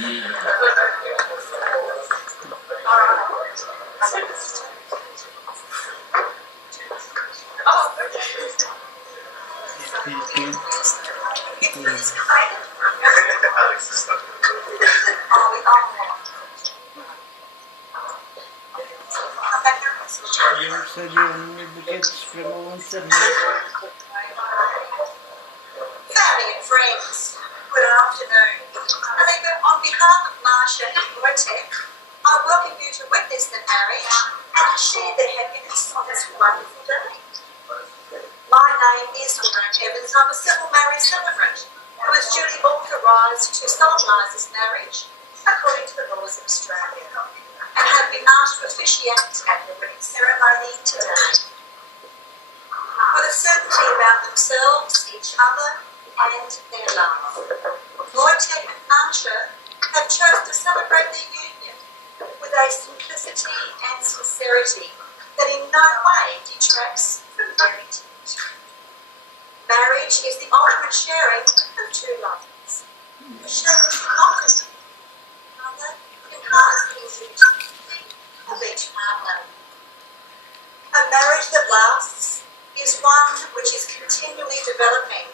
Ja wsadziłem bukiet sprzęgłową cernę. Family and friends, good afternoon. On behalf of Masa and Wojtek, I welcome you to witness the marriage and share the happiness of this wonderful day. My name is Lorraine Evans. I'm a civil marriage celebrant who is duly authorised to solemnise this marriage according to the laws of Australia and have been asked to officiate at the wedding ceremony today. With a certainty about themselves, each other and their love, Wojtek and Masa have chosen to celebrate their union with a simplicity and sincerity that in no way detracts from their intent. Marriage is the ultimate sharing of two lovers, showing the confidence other enhance the individuality of each partner. A marriage that lasts is one which is continually developing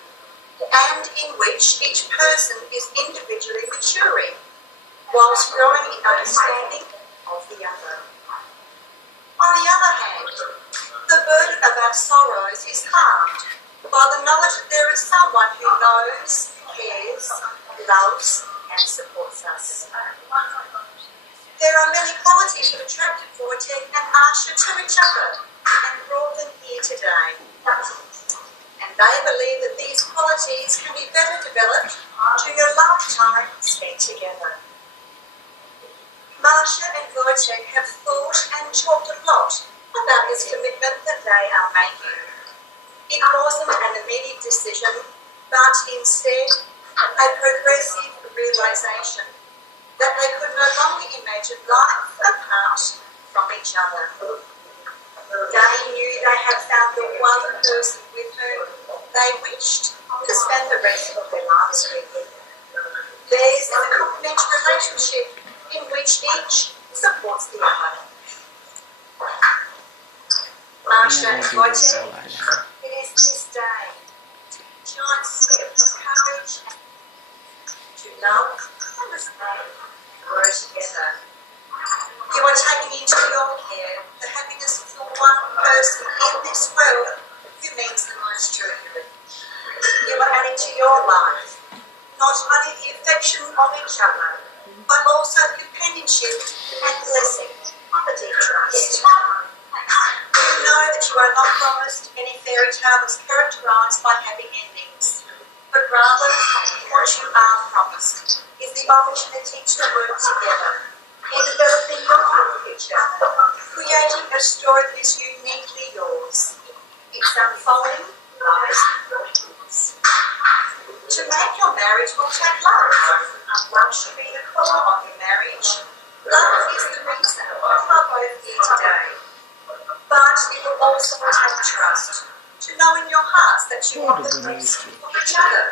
and in which each person is individually maturing whilst growing in understanding of the other. On the other hand, the burden of our sorrows is halved by the knowledge that there is someone who knows, cares, loves and supports us. There are many qualities that attracted Wojtek and Masa to each other and brought them here today. And they believe that these qualities can be better developed during a lifetime spent together. Masa and Wojtek have thought and talked a lot about this commitment that they are making. It wasn't an immediate decision, but instead a progressive realisation that they could no longer imagine life apart from each other. They knew they had found the one person with whom they wished to spend the rest of their lives with. Theirs is a complementary relationship in which each supports the other. Masa and Wojtek, it is this day a giant step of courage to love, understand, and grow together. You are taking into your care the happiness of the one person in this world who means the most to you. You are adding to your life not only the affection of each other, but also companionship and blessing of a deep trust. You know that you are not promised any fairy tale that's characterised by happy endings, but rather what you are promised is the opportunity to work together in developing your own future, creating a story that is uniquely yours. It's unfolding lies before yours. To make your marriage will take love. Love should be the core of your marriage. Love is the reason you are both here today. But it will also take trust to know in your hearts that you want the best for each other.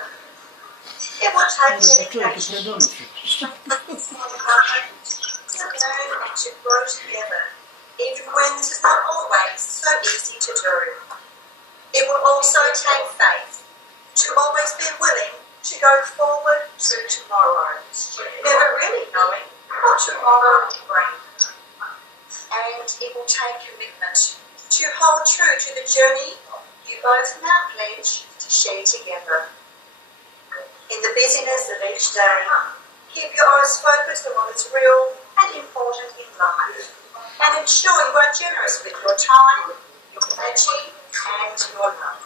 It will take dedication to learn and to grow together, even when this is not always so easy to do. It will also take faith to always be willing to go forward to tomorrow, never really knowing what tomorrow will bring. And it will take commitment to hold true to the journey you both now pledge to share together. In the busyness of each day, keep your eyes focused on what is real and important in life, and ensure you are generous with your time, your energy, and your love.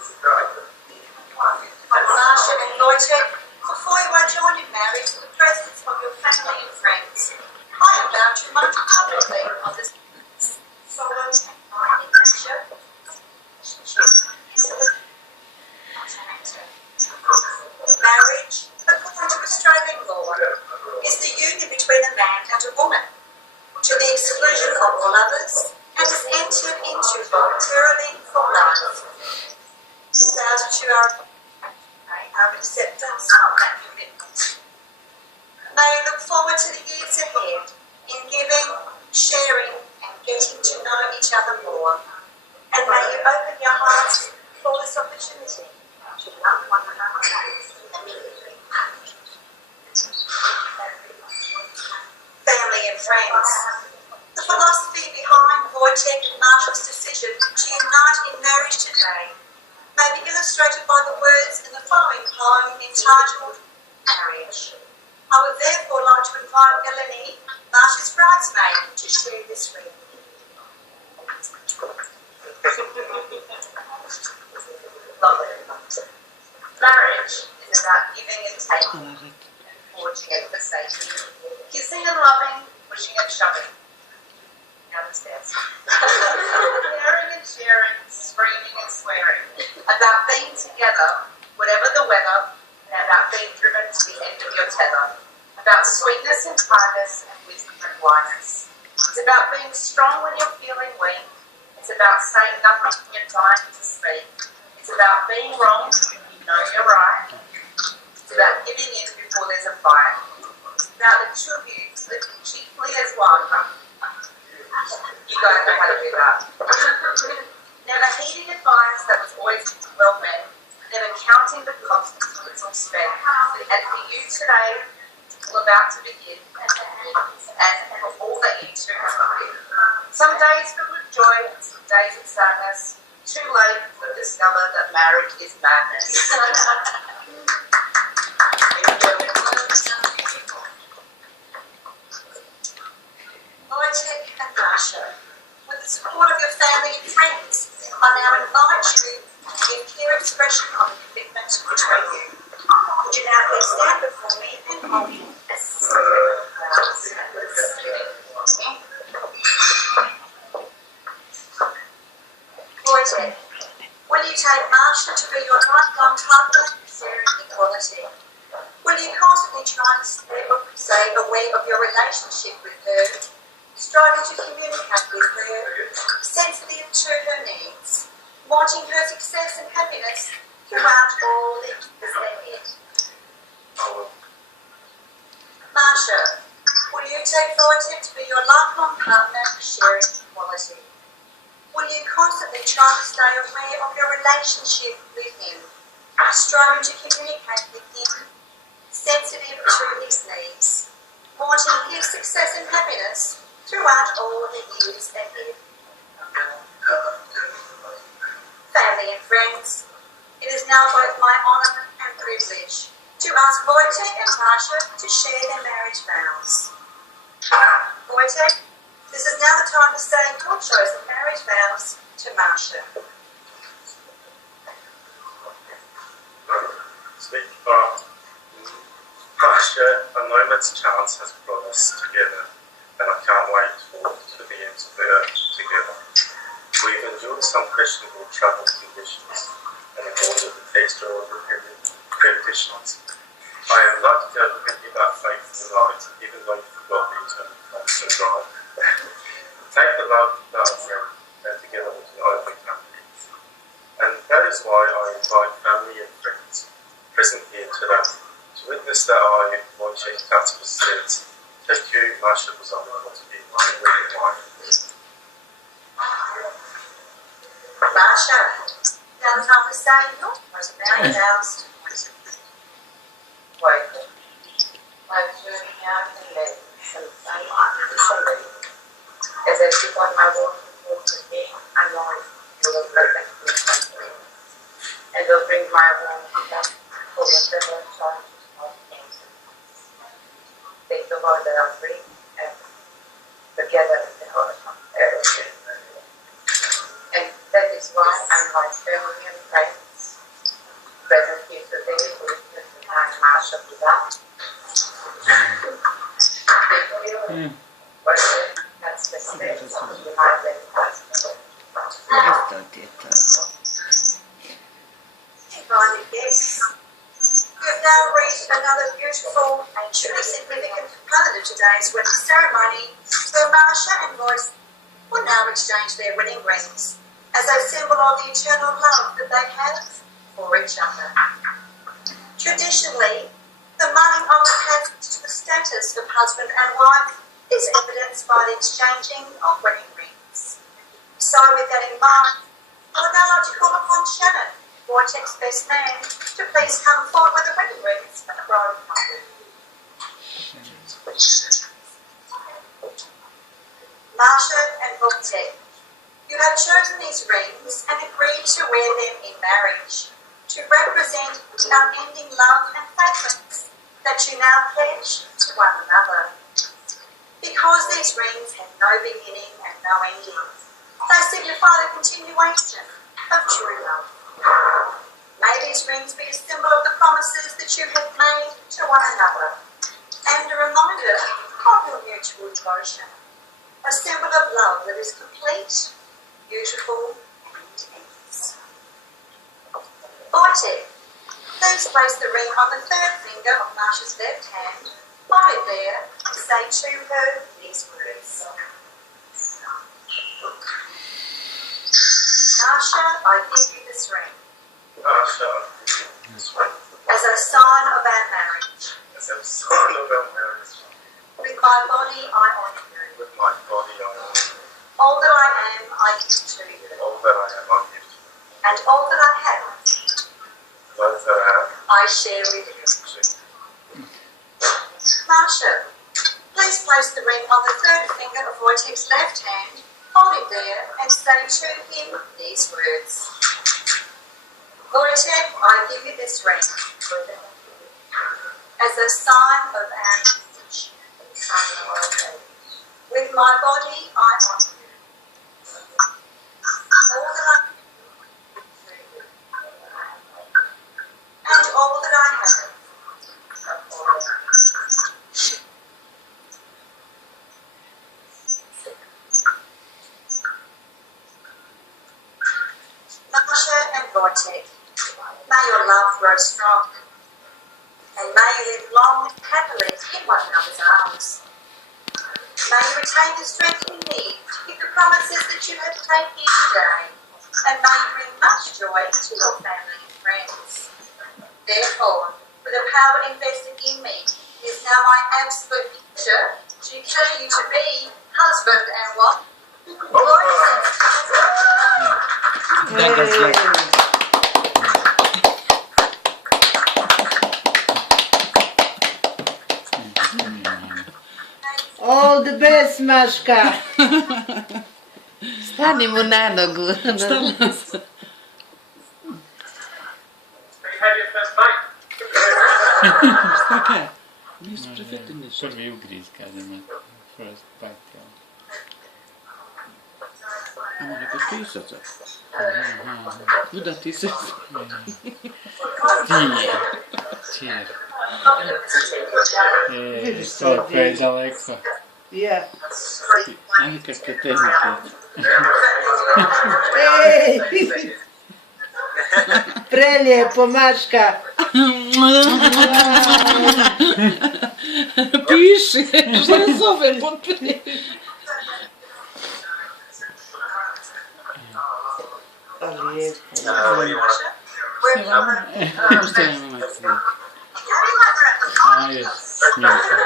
Masa and Wojtek, before you are joined in marriage in the presence of your family and friends, I am bound to remind you publicly of this solemn and binding nature of relationship. Marriage, according to Australian law, is the union between a man and a woman, to the exclusion of all others, and is entered into voluntarily for life. Vows to our acceptance of that commitment. May look forward to the years ahead in giving, sharing, and getting to know each other more. And may you open your hearts for this opportunity to love one another. Family and friends, the philosophy behind Wojtek and Masa's decision to unite in marriage today may be illustrated by the words in the following poem entitled Marriage. I would therefore like to invite Eleni, Masa's bridesmaid, to share this reading. Marriage is about giving and taking, forging and forsaking, kissing and loving, pushing and shoving. Down the stairs. Caring and sharing, screaming and swearing. About being together, whatever the weather, and about being driven to the end of your tether. About sweetness and kindness and wisdom and blindness. It's about being strong when you're feeling weak. It's about saying nothing when you're dying to speak. It's about being wrong when you know you're right. It's about giving in before there's a fight. It's about the two of you living cheaply as one. You guys know how to do that. Never heeding advice that was always well meant. Never counting the cost until it's all spent. And for you today, it's all about to begin. And for all that you two have been. Some days filled with joy, and some days of sadness. Too late to discover that marriage is madness. Wojtek and Masa, with the support of your family and friends, I now invite you to give clear expression of the commitment between you. Would you now please stand before me and hold me as Wojtek, will you take Masa to be your lifelong partner, sharing equality? Will you constantly try to stay aware of your relationship with her, striving to communicate with her, sensitive to her needs, wanting her success and happiness throughout all the years ahead? Masa, will you take Wojtek to be your lifelong partner, sharing equality? Will you constantly try to stay aware of your relationship with him, striving to communicate with him, sensitive to his needs, wanting his success and happiness throughout all the years ahead? Family and friends, it is now both my honour and privilege to ask Wojtek and Masa to share their marriage vows. Wojtek, this is now the time to say your chosen marriage vows to Masa. Sweet Masa, a moment's chance has brought us together, and I can't wait to the ends of the earth together. We've endured some questionable troubled conditions and avoided the extraordinary conditions. I am lucky to have thinking about faith and light, even though you forgot the eternal promise of God. Take the love that I bring, and together we can overcome it. And that is why I invite family and friends present here today to witness that I, Wojtek says, take you, Masa, was honourable to be my wedding wife. Masa, now the time to say your chosen marriage vows to Wojtek. Wojtek, I've journeyed out and led some sunlight to somebody. As I keep on my walk towards the day, I know you will protect me from me. And will bring my warmth back for whatever challenges life brings. Take the Lord that I'm free and together in the heart of everything. And that is why I invite family and friends present here today to witness the time Masa was out. That's the steps behind them. Invited guests, we have now reached another beautiful and truly significant component of today's wedding ceremony, where Masa and Wojtek will now exchange their wedding rings as a symbol of the eternal love that they have for each other. Traditionally, The money of the passage to the status of husband and wife is evidenced by the exchanging of wedding rings. So with that in mind, I would now like to call upon Shannon, Wojtek's best man, to please come forward with the wedding rings for the bride and couple. Masa and Wojtek, you have chosen these rings and agreed to wear them in marriage to represent the unending love and faithfulness that you now pledge to one another. Because these rings have no beginning and no ending, they signify the continuation of true love. May these rings be a symbol of the promises that you have made to one another and a reminder of your mutual devotion, a symbol of love that is complete, beautiful and endless. Wojtek, please place the ring on the third finger of Masa's left hand, hold it there and say to her these words. Masa, I give you this ring Masa, I give you this ring as a sign of our marriage. as a sign of our marriage. With my body I honour you. With my body I honor you. All that I am I give to you. All that I am I give to you. And all that I have Those that I have, I share with you. Masa, please place the ring on the third finger of Wojtek's left hand, hold it there and say to him these words. Wojtek, I give you this ring as a sign of our marriage. With my body I honour you. All that I and all that I have. Masa and Wojtek, may your love grow strong, and may you live long and happily in one another's arms. May you retain the strength you need to keep the promises that you have taken here today, and may you bring much joy to your family and friends. Therefore, with the power invested in me, it is now my absolute pleasure to declare you to be husband and wife. All the best, Maszka. Stanie mu na nogu. have your first bite. Prvi ugriz kažemo, first bite. A mora potpisat se. Kuda ti se? Čer. Koliko je daleko. Ja. Ajde kako te tehnike. Ej! Prelijepo, Maška. Piši, šta zove potpiši. Lijepo. What do you want to Šta je mama crna? Ajde, snimka.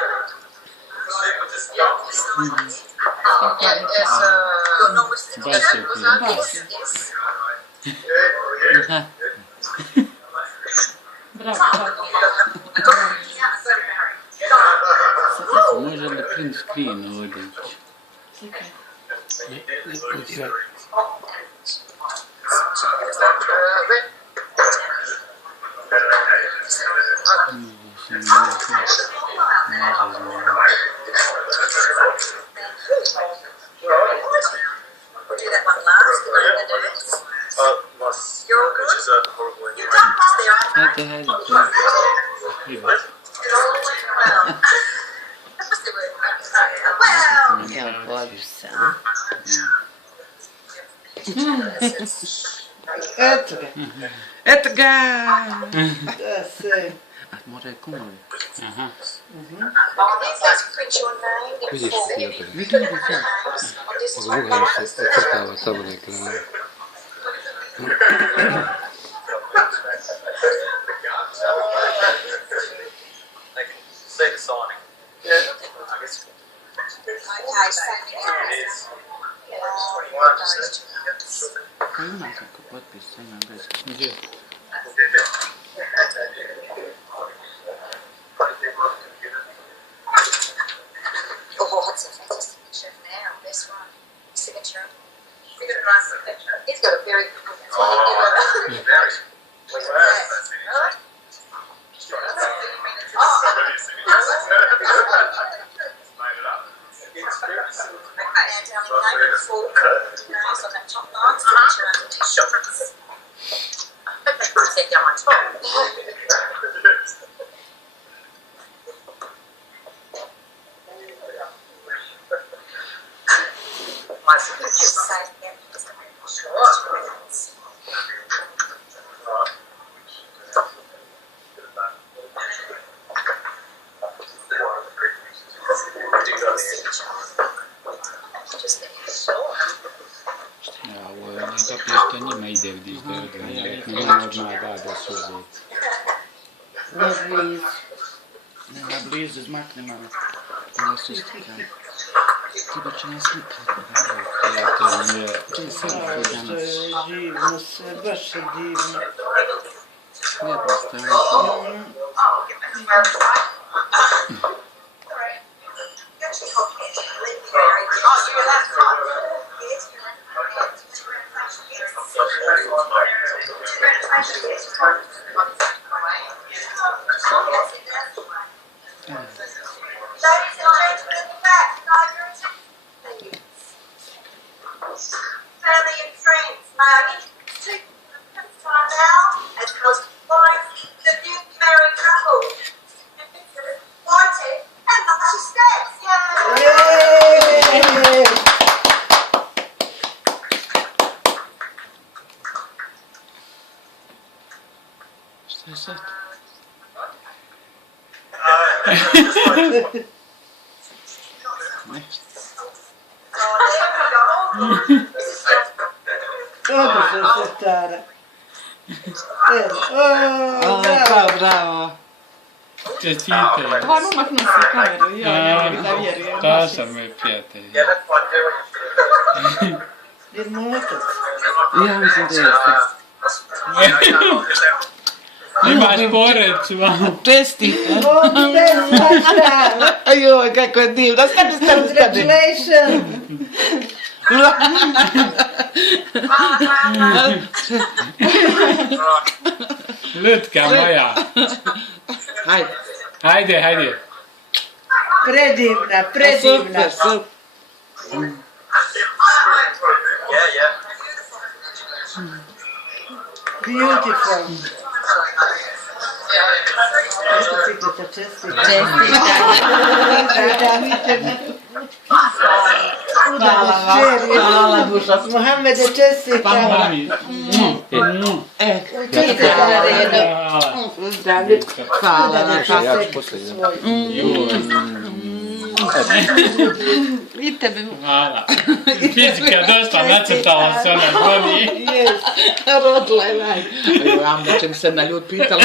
Baš je fino. Bravo, bravo. Može li print screen ovdje? We'll do that one last, and then the nurse. You're all good? Which is a horrible You've injury. done this there, aren't you? Hajde. It all went well. That was the word. Well, Ja boju se. Eto ga. Eto ga! Da se. A mora je kumovi. Aha. let's print your name in Vidiš full. ti opet. Vidim da se. On this is Ovo one druga se ocrtava samo na ekranu. see the signing. Yeah. I guess Okay, so it is. Pa ima kako potpis na engleskom. Gdje? Oh, that's a fantastic picture of now. Best one. Signature. We got a nice picture. He's got a very good one. Very. Look at that. Really? And name and full nose on that top line. Signature underneath. Sure. I think I said down my top. My signature. Say again. Ja, ovo je neka pješta njima ide vidiš da je odvrlo. Nema odmah da su uvijek. Na blizu. Ne, na blizu, izmakni malo. Ne su slikam. Treba će ne slikati. Prijatelj je... Če se Što je divno sve, baš je divno. Jednostavno. Ladies and gentlemen in the back, know your attention. Family and friends, may I introduce you for the first time now as cosplay the new married couple, Wojtek and Masa. Jej! Šta je sad? Odlično se stara. Evo, o, Pa, bravo. Čestite. Hajmo maknuti se kameru, ja ne mogu da vjerujem. To sam moj prijatelj. Yeah, that's what I do. je motac. Ja mislim da jeste. Imaš pored, vam. Čestite. Ovdje svašta. Joj, kako je divno. Stani. Congratulations. Lutka moja. Hajde. Hajde. Predivna, predivna. Super. Yeah. Beautiful. Čestita. Hvala, duša. Mohamede, čestita. Pa mami. Čestita na redu. Hvala. Ja ću posljednje. I tebe. Hvala. Fizika došla, nacrtala se ona godi. Rodila je naj. Onda će mi se na ljud pitala.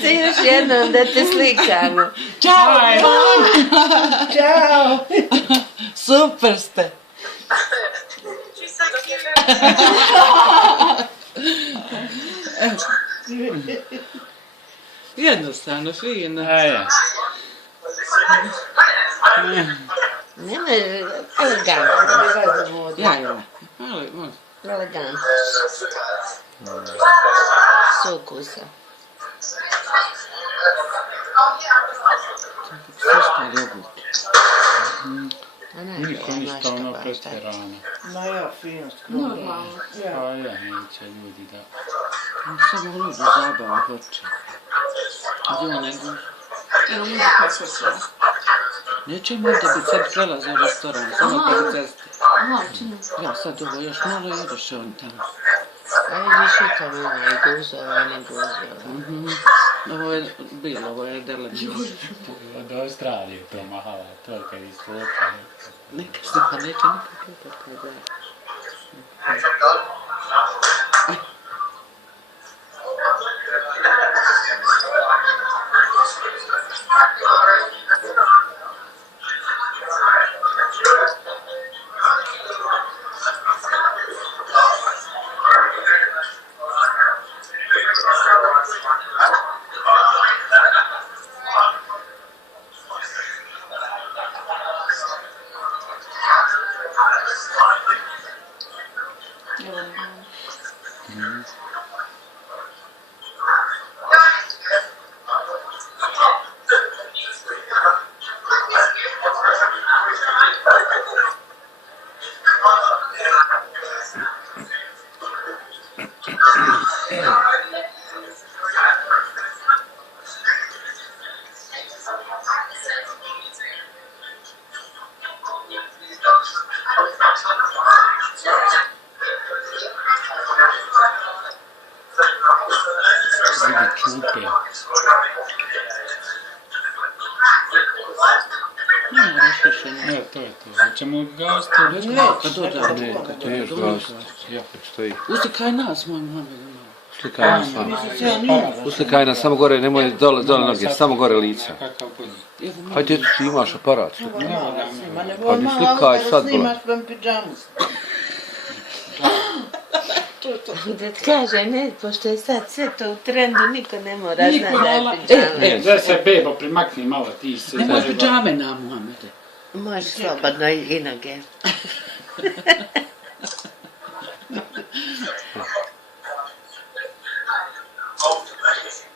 Se još jednom da te slikamo. Ćao. Ćao. Super ste. She's so cute. Jednostavno, fino. Aja. Nema elegantno. Ja. Ali, može. Elegantno. S ukusa. Sve što je jogurt. Niko ništa ono pretjerano. Ma ja, fino skoro. Normalno. Pa ja, neće ljudi da... Samo ludo zabava hoće. Gdje nego? Evo muzika se sve. Neće im onda biti sad prelaze u restoran, samo po cesti. Aha, čini. Ja sad ovo još malo i jedeš on tamo. Ajde, više tamo ima i guzova, ne guzova. Ovo je bilo, ovo je deleno. Od Australije promahala, to kad je slota. Neka što pa neće nikako pa da. Vidi čupe. Evo, to je to. Hoćemo gasti? Ne, kad dođe. Ne, to je još gast. Ja, stoji. Uslikaj nas, moj Mohamed. Uslikaj nas samo. Uslikaj nas, samo gore, nemoj dole noge, samo gore lica. Kakav pozit? Hajde, ti imaš aparat. Pa ne slikaj sad, snimaš vam pidžamu. Da ti kaže, ne, pošto je sad sve to u trendu, niko ne mora znati da je pidžama. Da se bebo primakni malo, ti se... Nemoj pidžame na, Mohamede. Može slobodno i noge.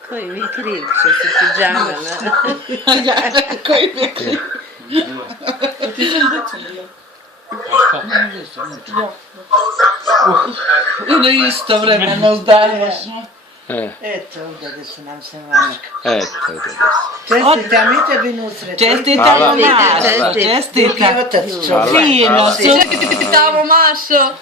Koji mi kriv što se pidžamala. Koji mi kriv. Ili isto vremeno zdajaš. Eto, ovdje su nam se maška. Eto, ide. Čestitam i tebi nusret. Čestitamo Mašo, čestitam. Fino, čestitamo Mašo.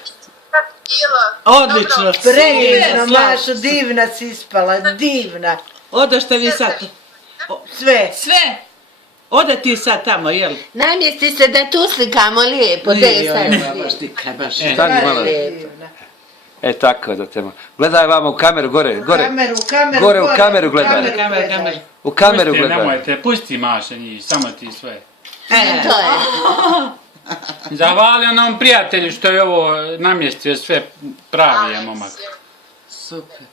Odlično, Predivno, Mašo, divna si ispala, divna. Odošte vi sad. Sve. Sve. Ode ti sad tamo, jel? Namjesti se da tu slikamo lijepo, da je sad baš ti kaj baš. Stani malo. Tako da te... Gledaj vamo u kameru, gore. Kameru, Gore u kameru gledaj. Kameru. U kameru gledaj. Nemojte, pusti Maše njih, samo ti sve. to je. Zahvalio nam prijatelju što je ovo namjestio sve pravi je momak. Super.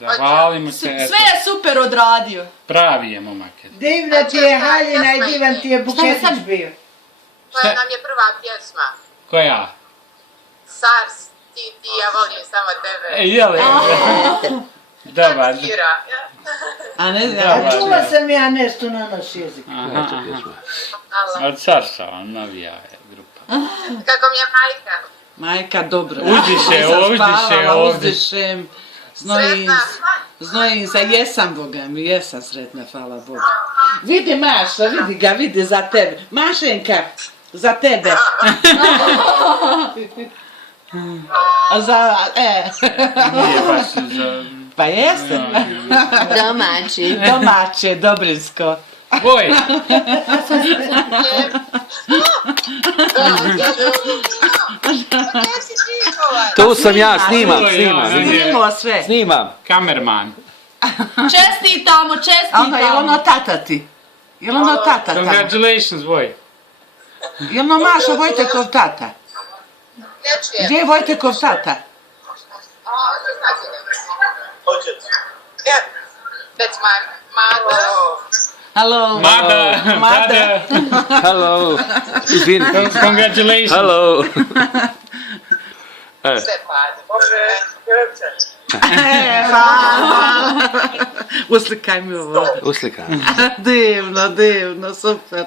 Zahvalimo se. Sve je super odradio. Pravi je momak. Divna ti je haljina i divan ti je buketić bio. Koja nam je prva pjesma? Koja? Sars, ti, ja volim samo tebe. Jel? Dobar. A ne znam. A čula sam ja nešto na naš jezik. Od Sarsa, novija je grupa. Kako mi je majka? Majka dobra. Uzdiše ovdje. Uzdišem. Znojim se, jesam Boga mi, jesam sretna, hvala Bogu. Vidi Maša, vidi ga, vidi za tebe. Mašenka, za tebe. Nije baš za... Pa jeste. Domaće, dobrinsko. Boj! Tu sam ja, snimam. Snimam. Kamerman. Čestitamo. Jel ono tata ti? Jel ono tata tamo? Congratulations, boj. Jel ono Maša Vojtekov tata? Gdje je Vojtekov tata? That's my mother. Hello. Mother. Hello. Izvini. Congratulations. Hello. Uslikaj mi ovo. Uslikaj. Divno, super.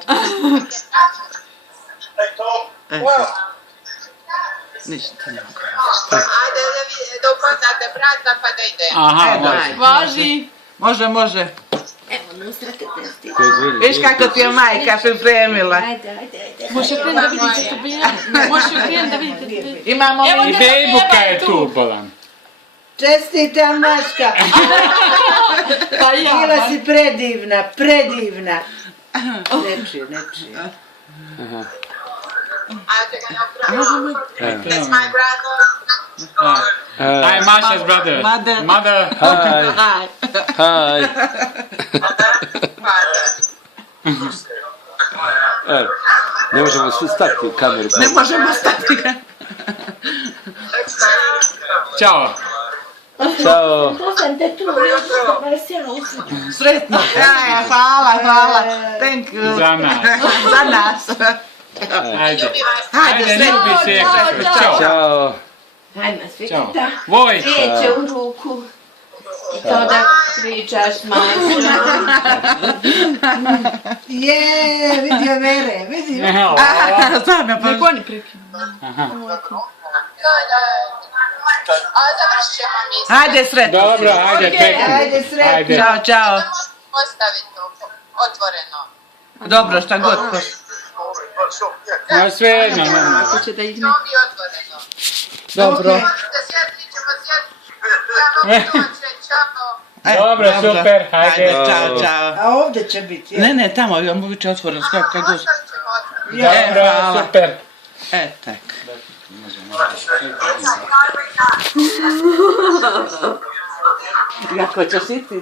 Ništa ne mogu. Ajde da upoznate brata pa da idemo. Aha, Važi. Može. Evo, nusrate testi. Viš kako ti je majka pripremila. Ajde. Može kren da vidite što bi ja. Može kren da vidite. Imamo Evo i te bejbuka je tu. tu, bolan. Čestitam Maška. Pa ja. Bila si predivna. Neči. That's my brother. Hi, Masha's brother. Mother. Hi. Evo, ne možemo stati kameru. Ne možemo stati. Ćao. Ćao. To sam te tu, da vas ja uslikam. Sretno. Hvala. Thank you. Za nas. Ajde, ljubi se. Ćao. Hajde nas Ćao. vidite. Voj. Svijeće u ruku. I to da pričaš s majstrom. Vidio Vere, vidio. Znam ja pa. Nek oni prekinu. A završit ćemo mi. Ajde sretno. Dobro, ajde, pekni. Ajde, sretno. Ajde. Ćao. Postaviti to. otvoreno. Dobro, šta god. Ma sve jedno, nema. Hoće da ih ne... To mi je otvoreno. Dobro. Možete sjeti, ćemo sjeti. Ja mogu doći, čao. Dobro, super, hajde. Čao, čao. A ovdje će biti, je? Ne, tamo, on bi će otvoren, kako god. Ostavit ćemo otvoreno. Dobro, hvala. super. Tak. It's like, no, Jako ćeš iti